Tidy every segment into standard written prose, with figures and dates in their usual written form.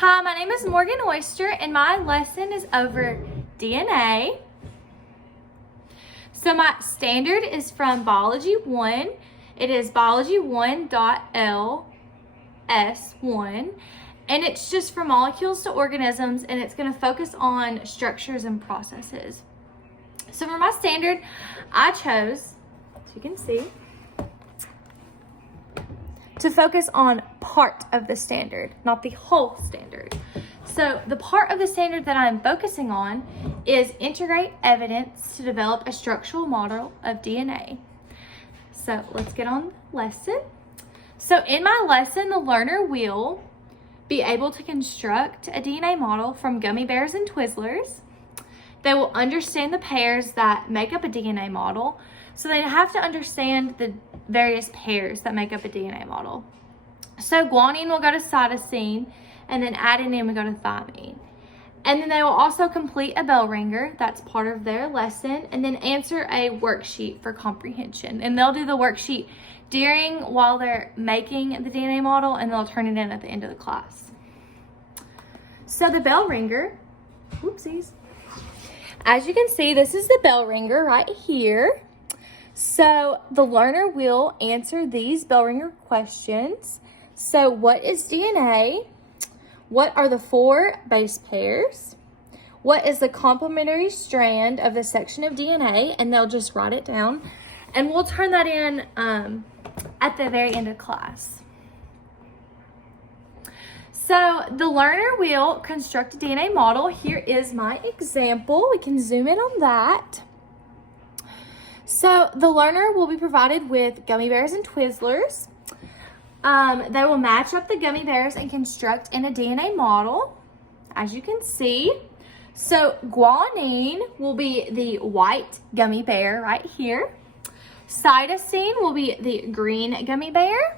Hi, my name is Morgan Oyster, and my lesson is over DNA. So my standard is from Biology 1. It is Biology 1.LS1, and it's just from molecules to organisms, and it's going to focus on structures and processes. So for my standard, I chose, as you can see, to focus on part of the standard, not the whole standard. So the part of the standard that I'm focusing on is integrate evidence to develop a structural model of DNA. So let's get on the lesson. So in my lesson, the learner will be able to construct a DNA model from gummy bears and Twizzlers. They will understand the pairs that make up a DNA model. So they have to understand the various pairs that make up a DNA model. So guanine will go to cytosine, and then adenine will go to thymine. And then they will also complete a bell ringer, that's part of their lesson, and then answer a worksheet for comprehension. And they'll do the worksheet while they're making the DNA model, and they'll turn it in at the end of the class. So the bell ringer, whoopsies. As you can see, this is the bell ringer right here. So the learner will answer these bell ringer questions. So what is DNA? What are the 4 base pairs? What is the complementary strand of the section of DNA? And they'll just write it down. And we'll turn that in at the very end of class. So the learner will construct a DNA model. Here is my example. We can zoom in on that. So the learner will be provided with gummy bears and Twizzlers. They will match up the gummy bears and construct in a DNA model, as you can see. So guanine will be the white gummy bear right here. Cytosine will be the green gummy bear.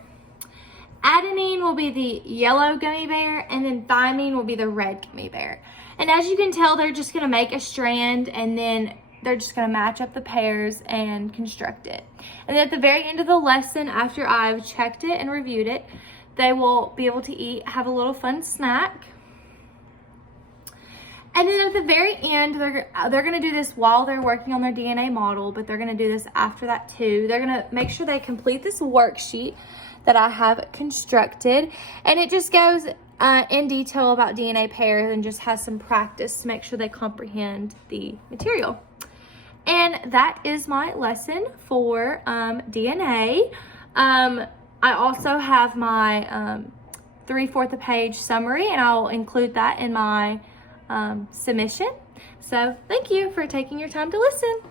Adenine will be the yellow gummy bear, and then thymine will be the red gummy bear. And as you can tell, they're just going to make a strand, and then they're just going to match up the pairs and construct it. And then at the very end of the lesson, after I've checked it and reviewed it, they will be able to have a little fun snack. And then at the very end, they're going to do this while they're working on their DNA model, but they're going to do this after that too. They're going to make sure they complete this worksheet that I have constructed. And it just goes in detail about DNA pairs and just has some practice to make sure they comprehend the material. And that is my lesson for DNA. I also have my 3/4 page summary, and I'll include that in my submission. So thank you for taking your time to listen.